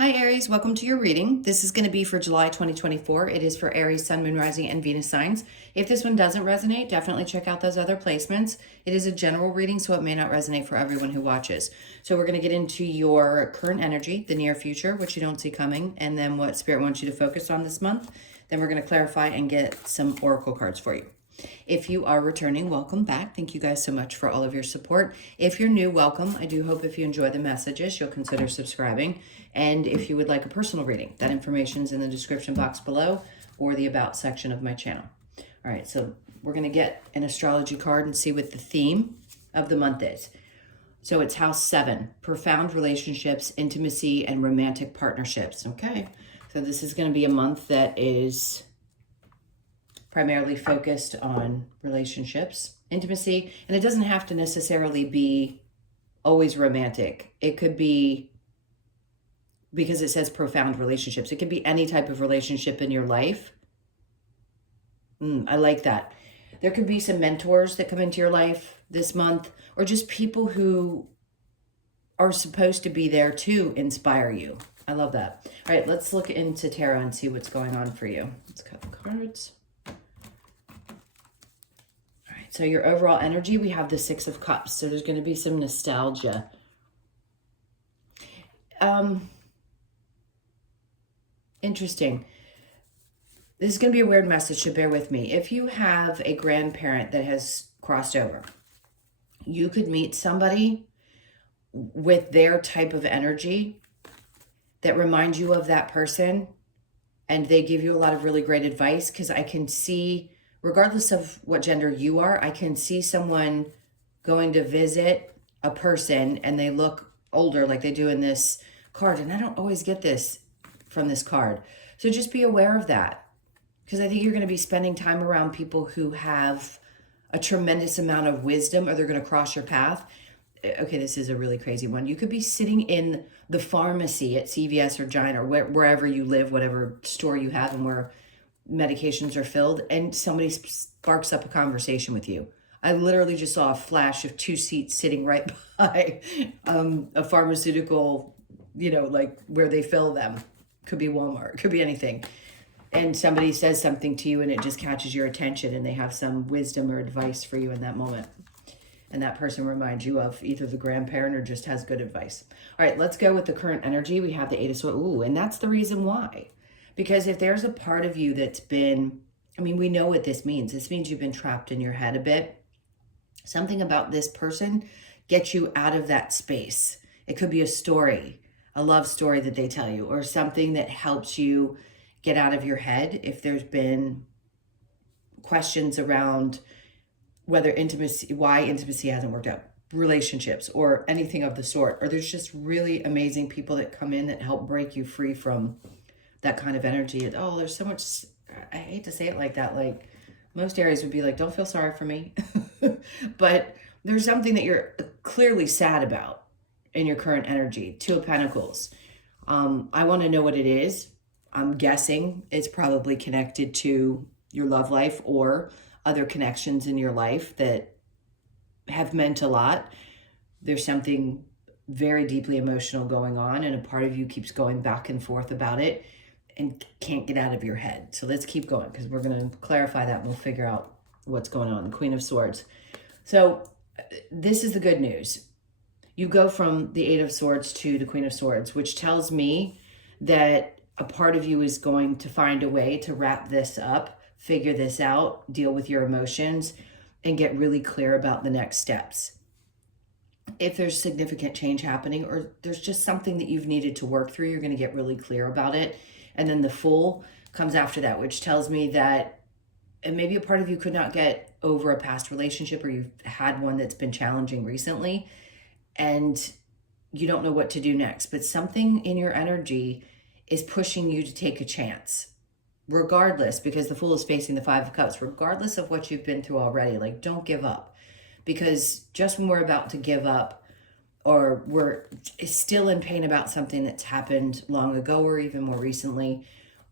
Hi Aries, welcome to your reading. This is going to be for July 2024. It is for Aries, Sun, Moon, Rising, and Venus signs. If this one doesn't resonate, definitely check out those other placements. It is a general reading, so it may not resonate for everyone who watches. So we're going to get into your current energy, the near future, which you don't see coming, and then what Spirit wants you to focus on this month. Then we're going to clarify and get some oracle cards for you. If you are returning, welcome back. Thank you guys so much for all of your support. If you're new, welcome. I do hope if you enjoy the messages, you'll consider subscribing. And if you would like a personal reading, that information is in the description box below or the About section of my channel. All right, so we're going to get an astrology card and see what the theme of the month is. So it's House 7, Profound Relationships, Intimacy, and Romantic Partnerships. Okay, so this is going to be a month that is primarily focused on relationships, intimacy, and it doesn't have to necessarily be always romantic. It could be, because it says profound relationships, it could be any type of relationship in your life. I like that. There could be some mentors that come into your life this month, or just people who are supposed to be there to inspire you. I love that. All right, let's look into tarot and see what's going on for you. Let's cut the cards. So your overall energy, we have the Six of Cups. So there's going to be some nostalgia. Interesting. This is going to be a weird message, so bear with me. If you have a grandparent that has crossed over, you could meet somebody with their type of energy that reminds you of that person, and they give you a lot of really great advice, because I can see, regardless of what gender you are, I can see someone going to visit a person and they look older like they do in this card. And I don't always get this from this card. So just be aware of that, because I think you're going to be spending time around people who have a tremendous amount of wisdom, or they're going to cross your path. Okay, this is a really crazy one. You could be sitting in the pharmacy at CVS or Giant or wherever you live, whatever store you have and where medications are filled, and somebody sparks up a conversation with you. I literally just saw a flash of two seats sitting right by a pharmaceutical, like where they fill them. Could be Walmart, could be anything. And somebody says something to you and it just catches your attention, and they have some wisdom or advice for you in that moment. And that person reminds you of either the grandparent or just has good advice. All right, let's go with the current energy. We have the Eight of Swords. Ooh, and that's the reason why. Because if there's a part of you that's been, we know what this means. This means you've been trapped in your head a bit. Something about this person gets you out of that space. It could be a story, a love story that they tell you, or something that helps you get out of your head. If there's been questions around why intimacy hasn't worked out, relationships, or anything of the sort, or there's just really amazing people that come in that help break you free from that kind of energy. Oh, there's so much, I hate to say it like that, like most Aries would be like, don't feel sorry for me. But there's something that you're clearly sad about in your current energy. Two of Pentacles. I want to know what it is. I'm guessing it's probably connected to your love life or other connections in your life that have meant a lot. There's something very deeply emotional going on, and a part of you keeps going back and forth about it and can't get out of your head. So let's keep going, because we're going to clarify that and we'll figure out what's going on. The Queen of Swords. So this is the good news. You go from the Eight of Swords to the Queen of Swords, which tells me that a part of you is going to find a way to wrap this up, figure this out, deal with your emotions, and get really clear about the next steps. If there's significant change happening, or there's just something that you've needed to work through, you're going to get really clear about it. And then the Fool comes after that, which tells me that maybe a part of you could not get over a past relationship, or you've had one that's been challenging recently, and you don't know what to do next. But something in your energy is pushing you to take a chance, regardless, because the Fool is facing the Five of Cups, regardless of what you've been through already. Like, don't give up, because just when we're about to give up, or we're still in pain about something that's happened long ago or even more recently,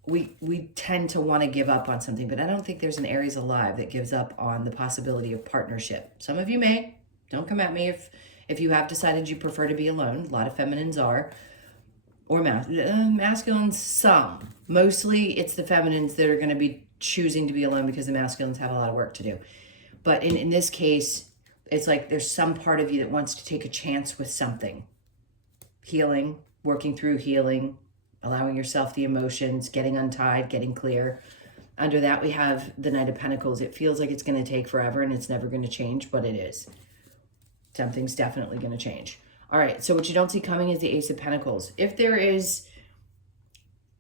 we tend to want to give up on something. But I don't think there's an Aries alive that gives up on the possibility of partnership. Some of you may. Don't come at me if you have decided you prefer to be alone. A lot of feminines are. or masculines, some. Mostly it's the feminines that are going to be choosing to be alone because the masculines have a lot of work to do. But in this case, it's like there's some part of you that wants to take a chance with something. Healing, working through healing, allowing yourself the emotions, getting untied, getting clear. Under that, we have the Knight of Pentacles. It feels like it's going to take forever and it's never going to change, but it is. Something's definitely going to change. All right, so what you don't see coming is the Ace of Pentacles. If there is,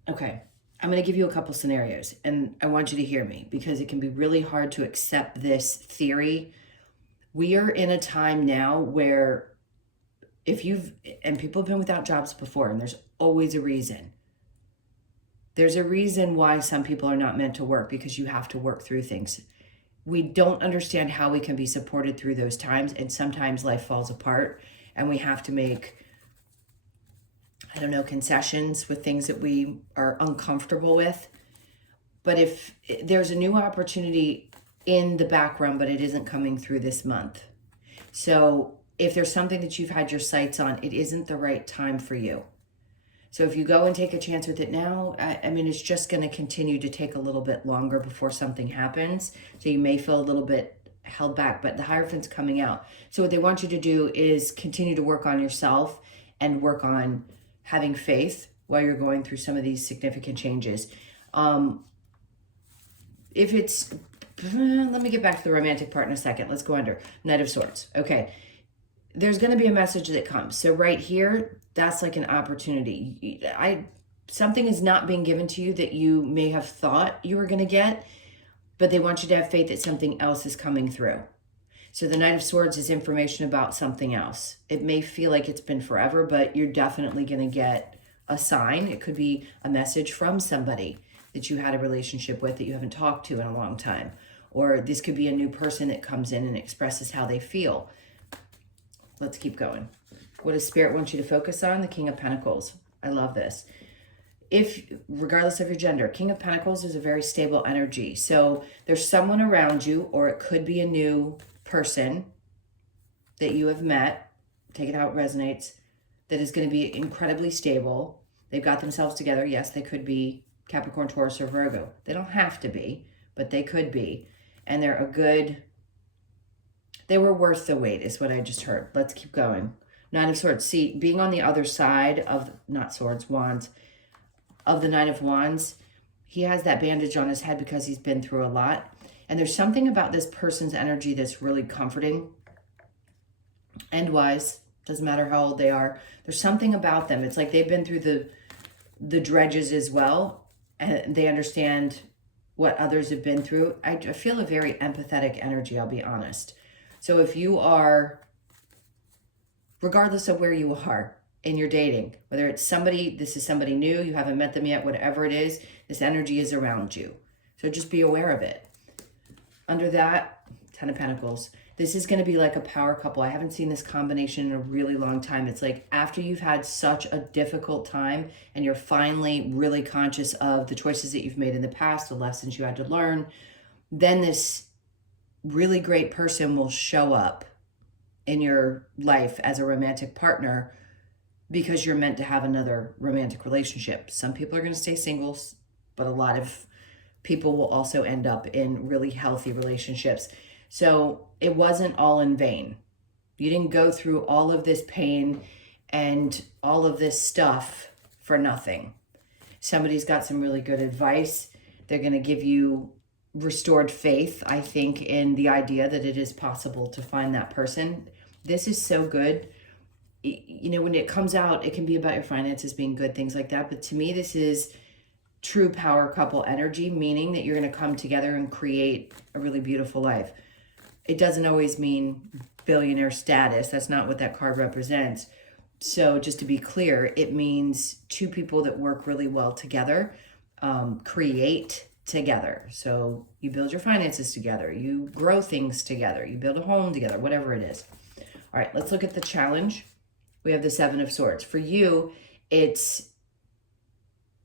okay, I'm going to give you a couple scenarios, and I want you to hear me because it can be really hard to accept this theory. We are in a time now where if you've, and people have been without jobs before, and there's always a reason. There's a reason why some people are not meant to work, because you have to work through things. We don't understand how we can be supported through those times, and sometimes life falls apart and we have to make, I don't know, concessions with things that we are uncomfortable with. But if there's a new opportunity in the background, but it isn't coming through this month. So if there's something that you've had your sights on, it isn't the right time for you. So if you go and take a chance with it now, I mean, it's just going to continue to take a little bit longer before something happens. So you may feel a little bit held back, but the Hierophant's coming out. So what they want you to do is continue to work on yourself and work on having faith while you're going through some of these significant changes. If it's, let me get back to the romantic part in a second. Let's go under Knight of Swords. Okay. There's going to be a message that comes. So right here, that's like an opportunity. Something is not being given to you that you may have thought you were going to get, but they want you to have faith that something else is coming through. So the Knight of Swords is information about something else. It may feel like it's been forever, but you're definitely going to get a sign. It could be a message from somebody that you had a relationship with that you haven't talked to in a long time. Or this could be a new person that comes in and expresses how they feel. Let's keep going. What does Spirit want you to focus on? The King of Pentacles. I love this. If, regardless of your gender, King of Pentacles is a very stable energy. So there's someone around you, or it could be a new person that you have met, take it how it resonates, that is going to be incredibly stable. They've got themselves together. Yes, they could be Capricorn, Taurus, or Virgo. They don't have to be, but they could be. And they're a good, they were worth the wait is what I just heard. Let's keep going. Nine of Swords. See, being on the other side of, not swords, wands, of the Nine of Wands, he has that bandage on his head because he's been through a lot. And there's something about this person's energy that's really comforting and wise. Doesn't matter how old they are. There's something about them. It's like they've been through the dredges as well, and they understand what others have been through. I feel a very empathetic energy, I'll be honest. So if you are, regardless of where you are in your dating, whether it's somebody, this is somebody new, you haven't met them yet, whatever it is, this energy is around you. So just be aware of it. Under that, Ten of Pentacles. This is going to be like a power couple. I haven't seen this combination in a really long time. It's like after you've had such a difficult time and you're finally really conscious of the choices that you've made in the past, the lessons you had to learn, then this really great person will show up in your life as a romantic partner because you're meant to have another romantic relationship. Some people are going to stay singles, but a lot of people will also end up in really healthy relationships. So it wasn't all in vain. You didn't go through all of this pain and all of this stuff for nothing. Somebody's got some really good advice. They're going to give you restored faith, I think, in the idea that it is possible to find that person. This is so good. You know, when it comes out, it can be about your finances being good, things like that. But to me, this is true power couple energy, meaning that you're going to come together and create a really beautiful life. It doesn't always mean billionaire status. That's not what that card represents. So just to be clear, it means two people that work really well together, create together. So you build your finances together, you grow things together, you build a home together, whatever it is. All right, let's look at the challenge. We have the Seven of Swords. For you, it's,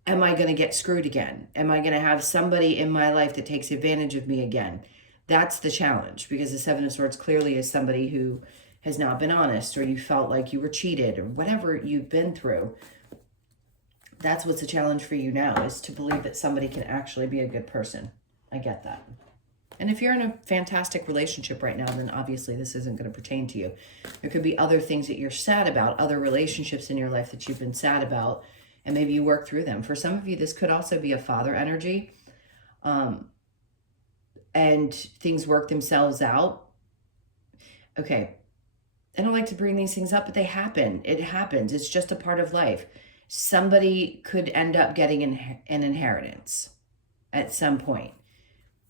am I going to get screwed again? Am I going to have somebody in my life that takes advantage of me again? That's the challenge, because the Seven of Swords clearly is somebody who has not been honest, or you felt like you were cheated, or whatever you've been through. That's what's a challenge for you now, is to believe that somebody can actually be a good person. I get that. And if you're in a fantastic relationship right now, then obviously this isn't going to pertain to you. There could be other things that you're sad about, other relationships in your life that you've been sad about, and maybe you work through them. For some of you, this could also be a father energy, and things work themselves out. Okay, I don't like to bring these things up, but they happen. It happens. It's just a part of life. Somebody could end up getting an inheritance at some point,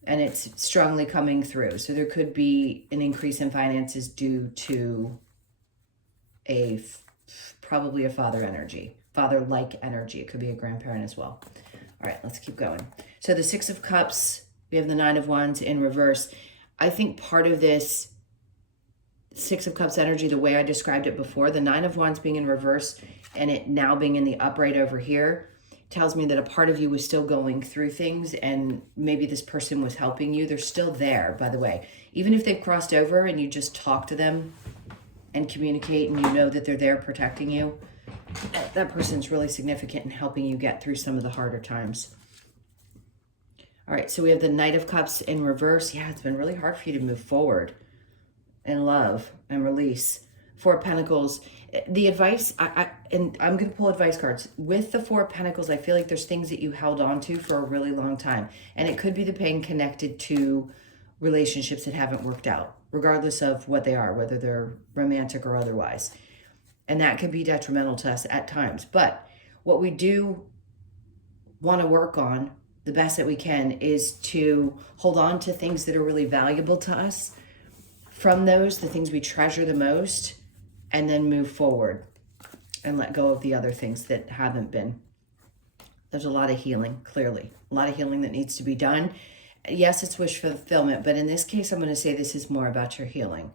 and it's strongly coming through. So there could be an increase in finances due to probably a father energy, father-like energy. It could be a grandparent as well. All right, let's keep going. So the Six of Cups, we have the Nine of Wands in reverse. I think part of this Six of Cups energy, the way I described it before, the Nine of Wands being in reverse and it now being in the upright over here, tells me that a part of you was still going through things, and maybe this person was helping you. They're still there, by the way. Even if they've crossed over and you just talk to them and communicate and you know that they're there protecting you, that person's really significant in helping you get through some of the harder times. All right, so we have the Knight of Cups in reverse. Yeah, it's been really hard for you to move forward in love and release. Four of Pentacles. The advice, and I'm going to pull advice cards. With the Four of Pentacles, I feel like there's things that you held on to for a really long time. And it could be the pain connected to relationships that haven't worked out, regardless of what they are, whether they're romantic or otherwise. And that can be detrimental to us at times. But what we do want to work on the best that we can is to hold on to things that are really valuable to us. From those, the things we treasure the most, and then move forward and let go of the other things that haven't been. There's a lot of healing, clearly. A lot of healing that needs to be done. Yes, it's wish fulfillment, but in this case, I'm going to say this is more about your healing.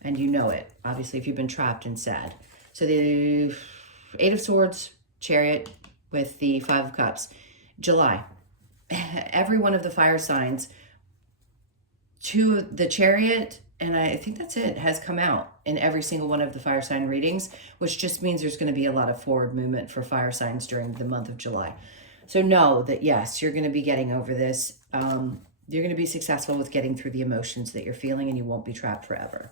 And you know it, obviously, if you've been trapped and sad. So the Eight of Swords, Chariot, with the Five of Cups. July. Every one of the fire signs to the Chariot, and I think that's it, has come out in every single one of the fire sign readings, which just means there's going to be a lot of forward movement for fire signs during the month of July. So know that, yes, you're going to be getting over this. You're going to be successful with getting through the emotions that you're feeling, and you won't be trapped forever.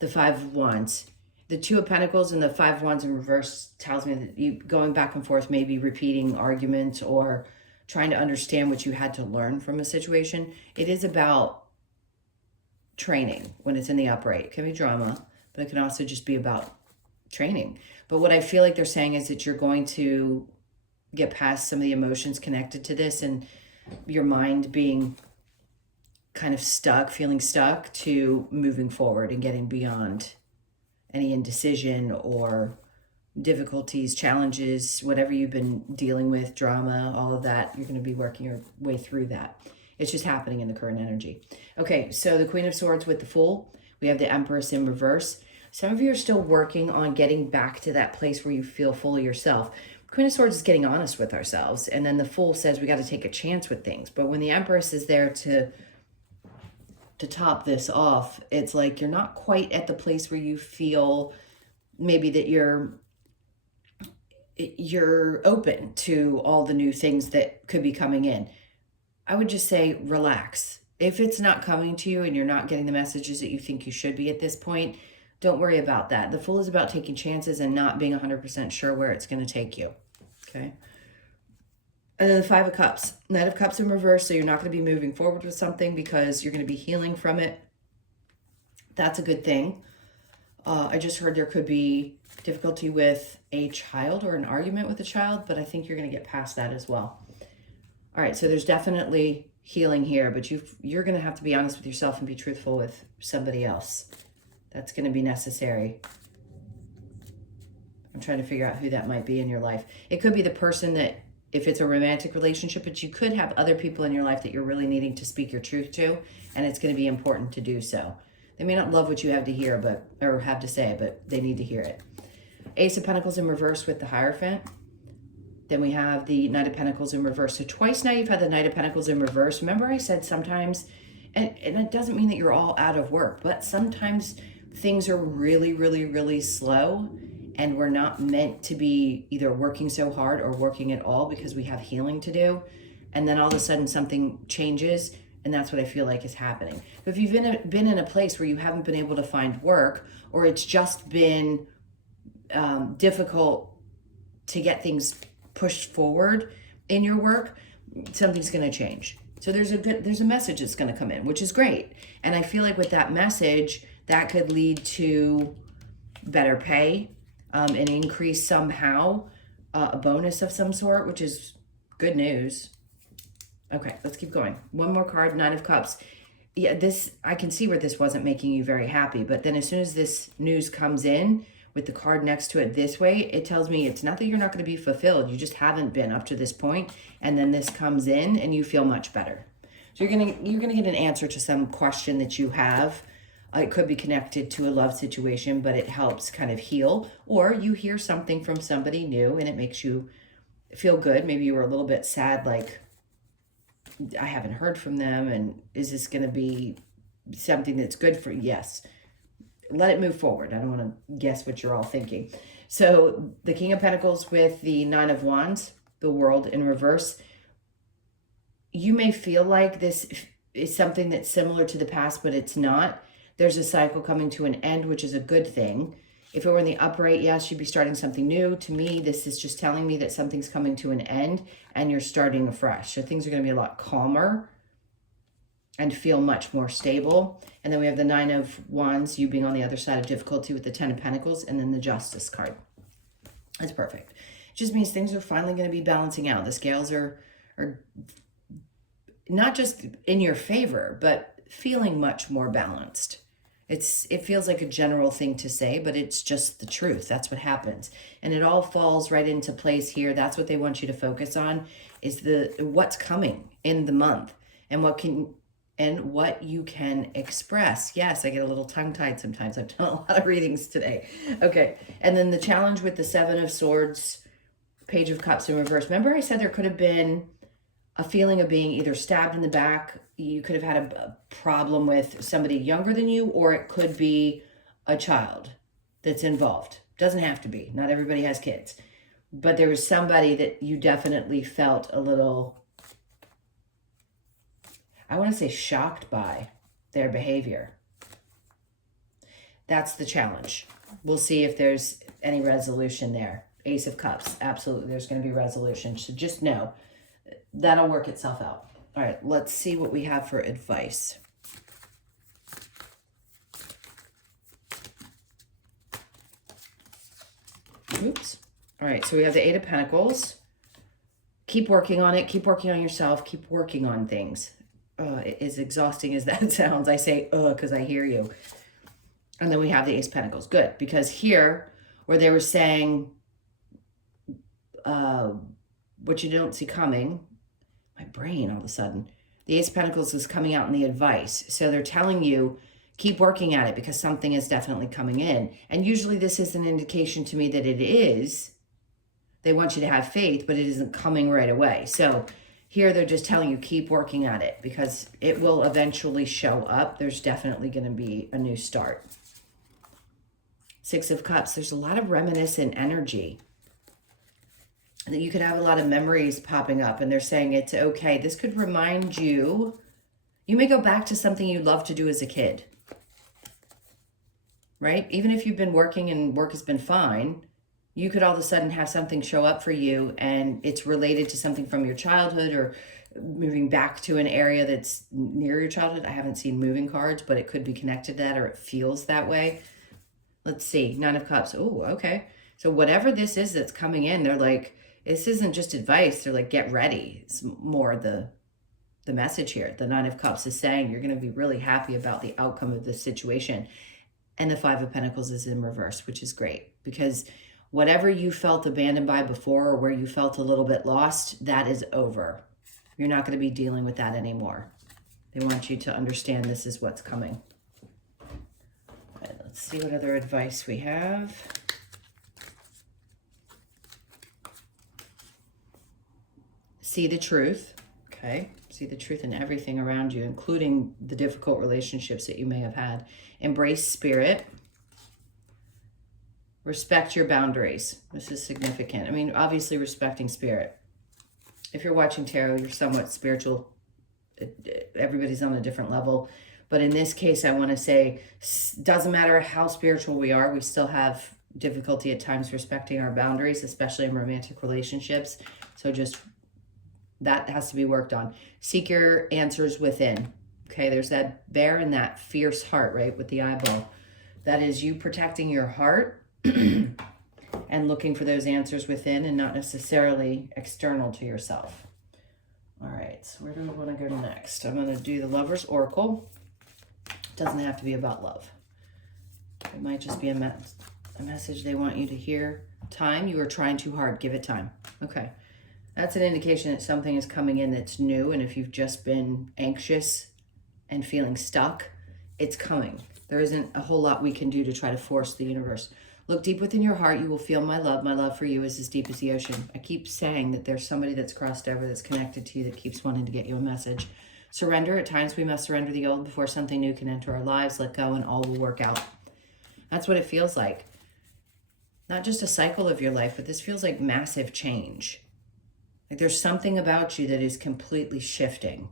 The Five of Wands. The Two of Pentacles and the Five of Wands in reverse tells me that you going back and forth, maybe repeating arguments or trying to understand what you had to learn from a situation. It is about training when it's in the upright. It can be drama, but it can also just be about training. But what I feel like they're saying is that you're going to get past some of the emotions connected to this, and your mind being kind of stuck, feeling stuck, to moving forward and getting beyond any indecision or difficulties, challenges, whatever you've been dealing with, drama, all of that. You're going to be working your way through that. It's just happening in the current energy. Okay, so the Queen of Swords with the Fool. We have the Empress in reverse. Some of you are still working on getting back to that place where you feel fully yourself. Queen of Swords is getting honest with ourselves. And then the Fool says we got to take a chance with things. But when the Empress is there to top this off, it's like you're not quite at the place where you feel maybe that you're open to all the new things that could be coming in. I would just say relax. If it's not coming to you and you're not getting the messages that you think you should be at this point, don't worry about that. The Fool is about taking chances and not being 100% sure where it's going to take you. Okay. And then the Five of Cups. Knight of Cups in reverse, so you're not going to be moving forward with something because you're going to be healing from it. That's a good thing. I just heard there could be difficulty with a child or an argument with a child, but I think you're going to get past that as well. All right, so there's definitely healing here, but you're going to have to be honest with yourself and be truthful with somebody else. That's going to be necessary. I'm trying to figure out who that might be in your life. It could be the person that, if it's a romantic relationship, but you could have other people in your life that you're really needing to speak your truth to, and it's going to be important to do so. They may not love what you have to hear, or have to say, but they need to hear it. Ace of Pentacles in reverse with the Hierophant. Then we have the Knight of Pentacles in reverse. So twice now you've had the Knight of Pentacles in reverse. Remember I said sometimes, and it doesn't mean that you're all out of work, but sometimes things are really, really, really slow, and we're not meant to be either working so hard or working at all because we have healing to do. And then all of a sudden something changes, and that's what I feel like is happening. But if you've been in a place where you haven't been able to find work, or it's just been difficult to get things pushed forward in your work, something's going to change. So there's a message that's going to come in, which is great. And I feel like with that message, that could lead to better pay, an increase somehow, a bonus of some sort, which is good news. Okay, let's keep going. One more card, Nine of Cups. Yeah, this, I can see where this wasn't making you very happy, but then as soon as this news comes in with the card next to it this way, it tells me it's not that you're not going to be fulfilled. You just haven't been up to this point, and then this comes in and you feel much better. So you're gonna get an answer to some question that you have. It could be connected to a love situation, but it helps kind of heal. Or you hear something from somebody new and it makes you feel good. Maybe you were a little bit sad, like, I haven't heard from them, and is this going to be something that's good for you? Yes. Let it move forward. I don't want to guess what you're all thinking. So the King of Pentacles with the Nine of Wands, the World in reverse. You may feel like this is something that's similar to the past, but it's not. There's a cycle coming to an end, which is a good thing. If it were in the upright, yes, you'd be starting something new. To me, this is just telling me that something's coming to an end and you're starting afresh. So things are going to be a lot calmer and feel much more stable. And then we have the Nine of Wands, you being on the other side of difficulty with the Ten of Pentacles, and then the Justice card. That's perfect. It just means things are finally going to be balancing out. The scales are not just in your favor, but feeling much more balanced. It feels like a general thing to say, but it's just the truth. That's what happens. And it all falls right into place here. That's what they want you to focus on, is what's coming in the month and what you can express. Yes, I get a little tongue-tied sometimes. I've done a lot of readings today. Okay. And then the challenge with the Seven of Swords, Page of Cups in reverse. Remember I said there could have been a feeling of being either stabbed in the back. You could have had a problem with somebody younger than you, or it could be a child that's involved. Doesn't have to be. Not everybody has kids. But there was somebody that you definitely felt a little, I want to say, shocked by their behavior. That's the challenge. We'll see if there's any resolution there. Ace of Cups. Absolutely, there's going to be resolution. So just know that'll work itself out. All right, let's see what we have for advice. Oops. All right, so we have the Eight of Pentacles. Keep working on it. Keep working on yourself. Keep working on things. As exhausting as that sounds, I say, because I hear you. And then we have the Ace of Pentacles. Good, because here, where they were saying what you don't see coming, my brain all of a sudden, the Ace of Pentacles is coming out in the advice. So they're telling you, keep working at it because something is definitely coming in. And usually this is an indication to me that it is. They want you to have faith, but it isn't coming right away. So here they're just telling you, keep working at it because it will eventually show up. There's definitely going to be a new start. Six of Cups, there's a lot of reminiscent energy. That you could have a lot of memories popping up, and they're saying it's okay. This could remind you, you may go back to something you loved to do as a kid, right? Even if you've been working and work has been fine, you could all of a sudden have something show up for you and it's related to something from your childhood or moving back to an area that's near your childhood. I haven't seen moving cards, but it could be connected to that, or it feels that way. Let's see, Nine of Cups. Oh, okay. So whatever this is that's coming in, they're like, this isn't just advice. They're like, get ready. It's more the message here. The Nine of Cups is saying you're going to be really happy about the outcome of this situation. And the Five of Pentacles is in reverse, which is great because whatever you felt abandoned by before or where you felt a little bit lost, that is over. You're not going to be dealing with that anymore. They want you to understand this is what's coming. All right, let's see what other advice we have. See the truth, okay? See the truth in everything around you, including the difficult relationships that you may have had. Embrace spirit. Respect your boundaries. This is significant. I mean, obviously respecting spirit. If you're watching tarot, you're somewhat spiritual. Everybody's on a different level. But in this case, I want to say, doesn't matter how spiritual we are, we still have difficulty at times respecting our boundaries, especially in romantic relationships. So just that has to be worked on. Seek your answers within. Okay, there's that bear and that fierce heart, right, with the eyeball. That is you protecting your heart and looking for those answers within and not necessarily external to yourself. All right, so where do I want to go next? I'm going to do the Lover's Oracle. It doesn't have to be about love. It might just be a message they want you to hear. Time, you are trying too hard. Give it time. Okay. That's an indication that something is coming in that's new, and if you've just been anxious and feeling stuck, it's coming. There isn't a whole lot we can do to try to force the universe. Look deep within your heart. You will feel my love. My love for you is as deep as the ocean. I keep saying that there's somebody that's crossed over, that's connected to you, that keeps wanting to get you a message. Surrender. At times we must surrender the old before something new can enter our lives. Let go and all will work out. That's what it feels like. Not just a cycle of your life, but this feels like massive change. Like there's something about you that is completely shifting.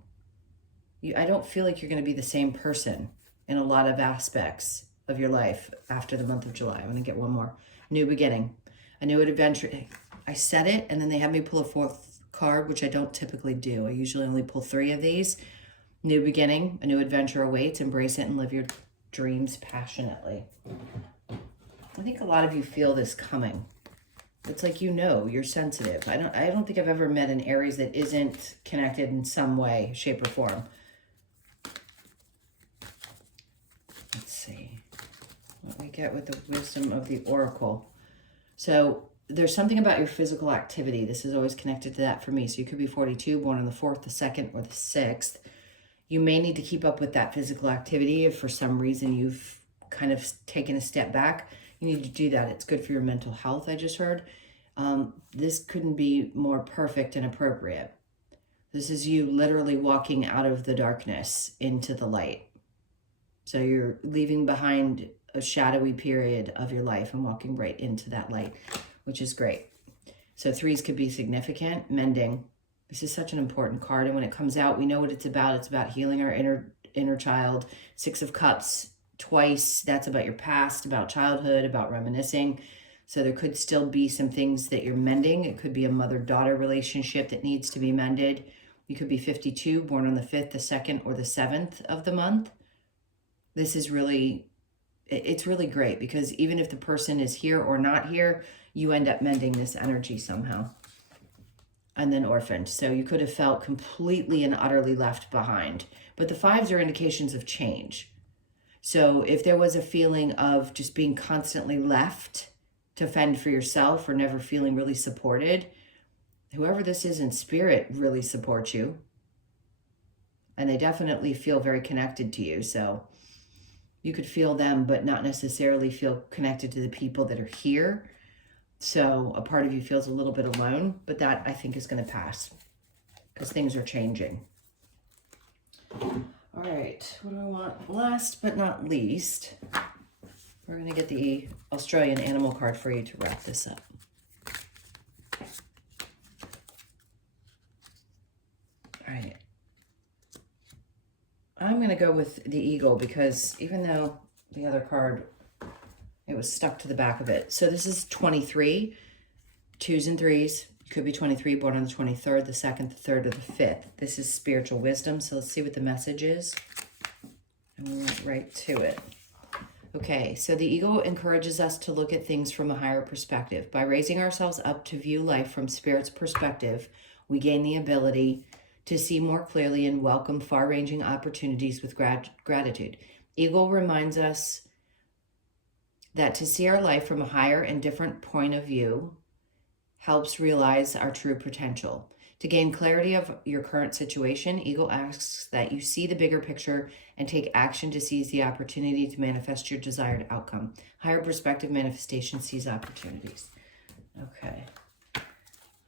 I don't feel like you're going to be the same person in a lot of aspects of your life after the month of July. I'm going to get one more. New beginning. A new adventure. I said it, and then they had me pull a fourth card, which I don't typically do. I usually only pull 3 of these. New beginning. A new adventure awaits. Embrace it and live your dreams passionately. I think a lot of you feel this coming. It's like, you know, you're sensitive. I don't think I've ever met an Aries that isn't connected in some way, shape, or form. Let's see what we get with the wisdom of the Oracle. So there's something about your physical activity. This is always connected to that for me. So you could be 42, born on the 4th, the 2nd, or the 6th. You may need to keep up with that physical activity if for some reason you've kind of taken a step back. You need to do that. It's good for your mental health, I just heard. This couldn't be more perfect and appropriate. This is you literally walking out of the darkness into the light. So you're leaving behind a shadowy period of your life and walking right into that light, which is great. So 3s could be significant. Mending. This is such an important card. And when it comes out, we know what it's about. It's about healing our inner child. 6 of Cups. Twice, that's about your past, about childhood, about reminiscing. So there could still be some things that you're mending. It could be a mother-daughter relationship that needs to be mended. You could be 52, born on the 5th, the 2nd, or the 7th of the month. This is really, it's really great because even if the person is here or not here, you end up mending this energy somehow. And then orphaned. So you could have felt completely and utterly left behind. But the 5s are indications of change. So if there was a feeling of just being constantly left to fend for yourself or never feeling really supported, whoever this is in spirit really supports you. And they definitely feel very connected to you. So you could feel them, but not necessarily feel connected to the people that are here. So a part of you feels a little bit alone, but that I think is going to pass because things are changing. All right, what do I want? Last but not least, we're going to get the Australian animal card for you to wrap this up. All right. I'm going to go with the eagle because even though the other card, it was stuck to the back of it. So this is 23, 2s and 3s. You could be 23, born on the 23rd, the 2nd, the 3rd, or the 5th. This is spiritual wisdom, so let's see what the message is. And we'll get right to it. Okay, so the eagle encourages us to look at things from a higher perspective. By raising ourselves up to view life from spirit's perspective, we gain the ability to see more clearly and welcome far-ranging opportunities with gratitude. Eagle reminds us that to see our life from a higher and different point of view helps realize our true potential. To gain clarity of your current situation, Eagle asks that you see the bigger picture and take action to seize the opportunity to manifest your desired outcome. Higher perspective manifestation sees opportunities. Okay.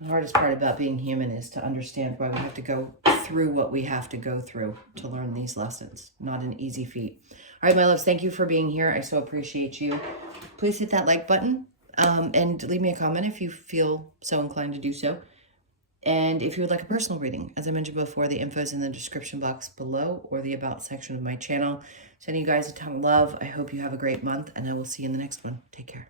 The hardest part about being human is to understand why we have to go through what we have to go through to learn these lessons. Not an easy feat. All right, my loves, thank you for being here. I so appreciate you. Please hit that like button. And leave me a comment if you feel so inclined to do so. And if you would like a personal reading, as I mentioned before, the info is in the description box below or the about section of my channel. Sending you guys a ton of love. I hope you have a great month, and I will see you in the next one. Take care.